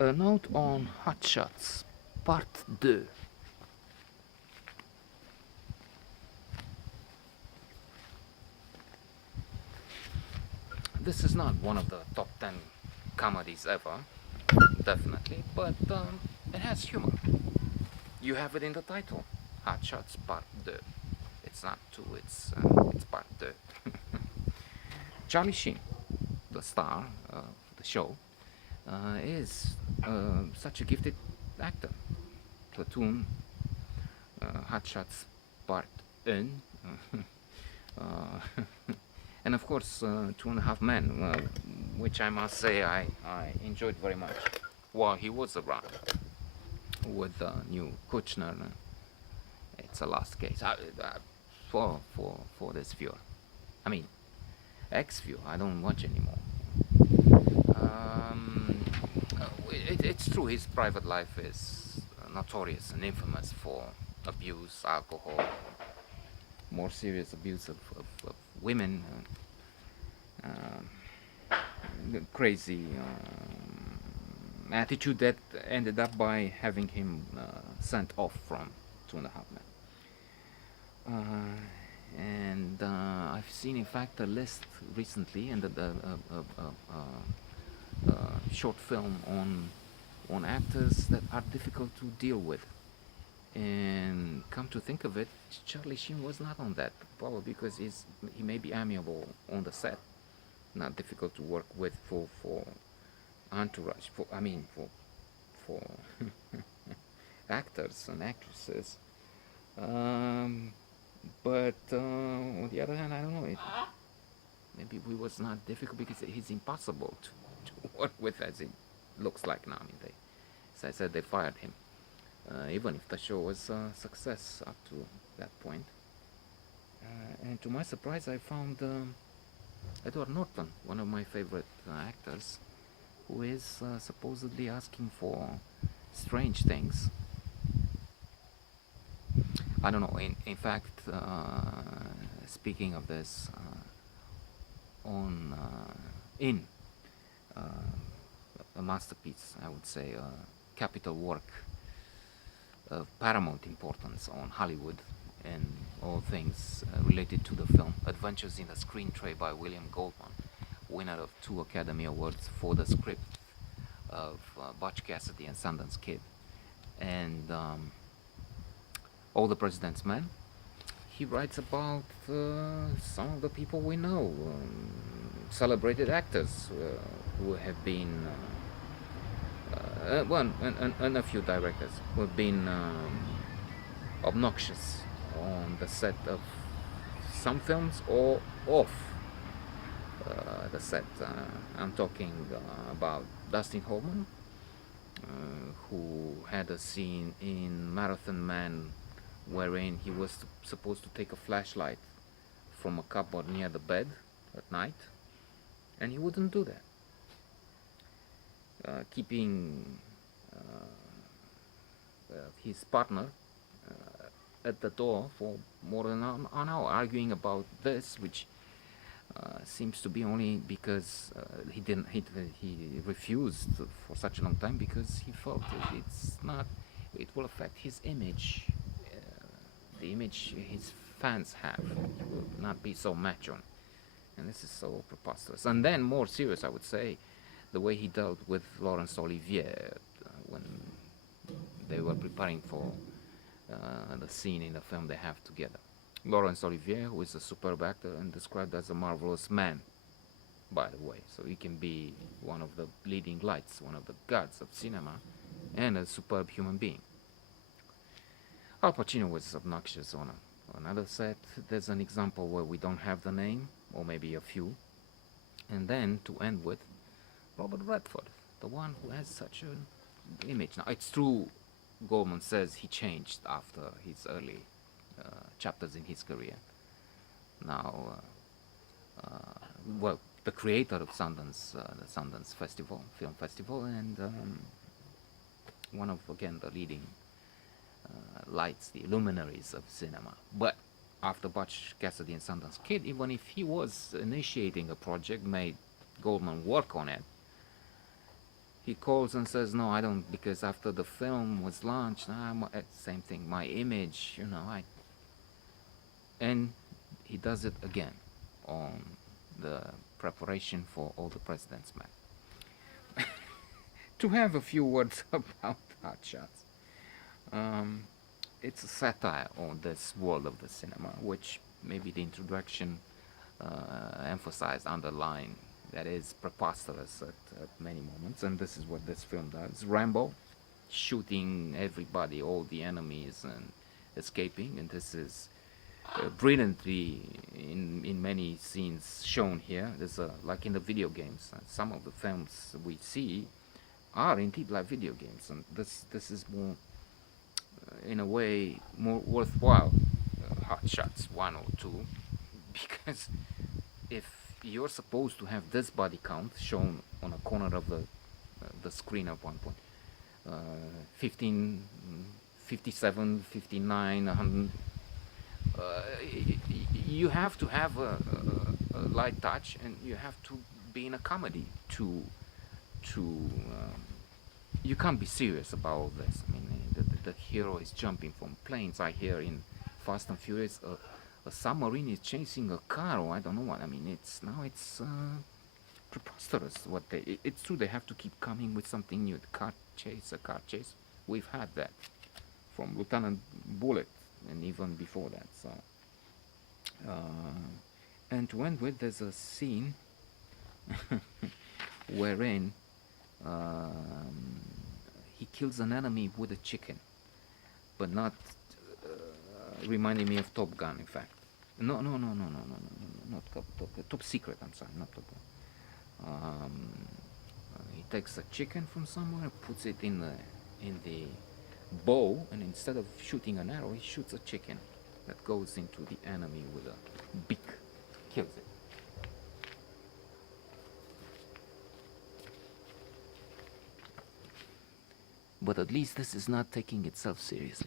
A note on Hot Shots, Part 2. This is not one of the top 10 comedies ever, definitely, but it has humor. You have it in the title, Hot Shots Part 2. It's not 2, it's Part 2. Charlie Sheen, the star of the show, is such a gifted actor. Platoon, Hot Shots Part 1, uh, and of course Two and a Half Men, which I must say I enjoyed very much while he was around with new Kushner. It's a lost case for this viewer. I mean, ex-viewer. I don't watch anymore. Um, it's true. His private life is notorious and infamous for abuse, alcohol, more serious abuse of women, crazy attitude that ended up by having him sent off from Two and a Half Men. And I've seen, in fact, a list recently, and a short film on actors that are difficult to deal with. And come to think of it, Charlie Sheen was not on that, probably because he may be amiable on the set, not difficult to work with for entourage. For actors and actresses. But on the other hand, I don't know. Maybe he was not difficult because he's impossible to work with, as it looks like now. I mean, as I said, they fired him. Even if the show was a success up to that point. And to my surprise, I found Edward Norton, one of my favorite actors, who is supposedly asking for strange things. I don't know. In fact, speaking of this, in a masterpiece, I would say, a capital work of paramount importance on Hollywood and all things related to the film, Adventures in the Screen Tray by William Goldman, winner of 2 Academy Awards for the script of Butch Cassidy and Sundance Kid, and All the President's Men. He writes about some of the people we know, celebrated actors who have been, and a few directors who have been obnoxious on the set of some films or off the set. I'm talking about Dustin Hoffman, who had a scene in Marathon Man wherein he was supposed to take a flashlight from a cupboard near the bed at night, and he wouldn't do that, keeping his partner at the door for more than an hour, arguing about this, which seems to be only because he refused for such a long time because he felt it will affect his image, the image his fans have. It will not be so macho, and this is so preposterous. And then more serious, I would say, the way he dealt with Laurence Olivier when they were preparing for the scene in the film they have together. Laurence Olivier, who is a superb actor and described as a marvelous man, by the way, so he can be one of the leading lights, one of the gods of cinema, and a superb human being. Al Pacino was obnoxious on another set. There's an example where we don't have the name, or maybe a few. And then, to end with, Robert Redford, the one who has such an image. Now, it's true, Goldman says he changed after his early chapters in his career. Now, the creator of Sundance, the Sundance Festival, Film Festival, and one of, again, the leading lights, the luminaries of cinema. But after Butch Cassidy and Sundance Kid, even if he was initiating a project, made Goldman work on it, he calls and says, "No, I don't," because after the film was launched, same thing. My image, and he does it again on the preparation for All the President's Men. To have a few words about Hot Shots, um, it's a satire on this world of the cinema, which maybe the introduction emphasized, underlined, that is preposterous at many moments, and this is what this film does. Rambo shooting everybody, all the enemies, and escaping, and this is brilliantly in many scenes shown here. There's like in the video games, some of the films we see are indeed like video games, and this is more, in a way, more worthwhile. Hot Shots 1 or 2, because if you're supposed to have this body count shown on a corner of the screen at one point, 15, 57, 59, 100, you have to have a light touch, and you have to be in a comedy to you can't be serious about all this. I mean, the hero is jumping from planes. I hear in Fast and Furious a submarine is chasing a car, or I don't know what. I mean, it's preposterous. It's true, they have to keep coming with something new. A car chase. We've had that from Lieutenant Bullet, and even before that. So, and to end with, there's a scene wherein he kills an enemy with a chicken, but not reminding me of Top Gun. In fact, no, not Top Secret. I'm sorry, not Top Gun. He takes a chicken from somewhere, puts it in the bow, and instead of shooting an arrow, he shoots a chicken that goes into the enemy with a beak, kills it. But at least this is not taking itself seriously.